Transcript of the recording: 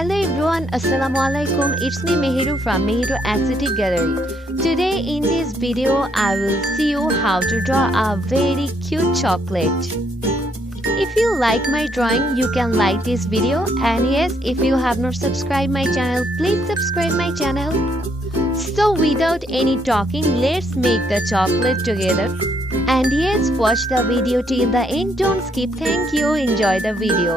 Hello everyone, Assalamualaikum. It's me Meheru from Meheru Aesthetic Gallery. Today in this video, I will see you how to draw a very cute chocolate. If you like my drawing, you can like this video, and yes, if you have not subscribed my channel, please subscribe my channel. So without any talking, let's make the chocolate together. And yes, watch the video till the end. Don't skip. Thank you. Enjoy the video.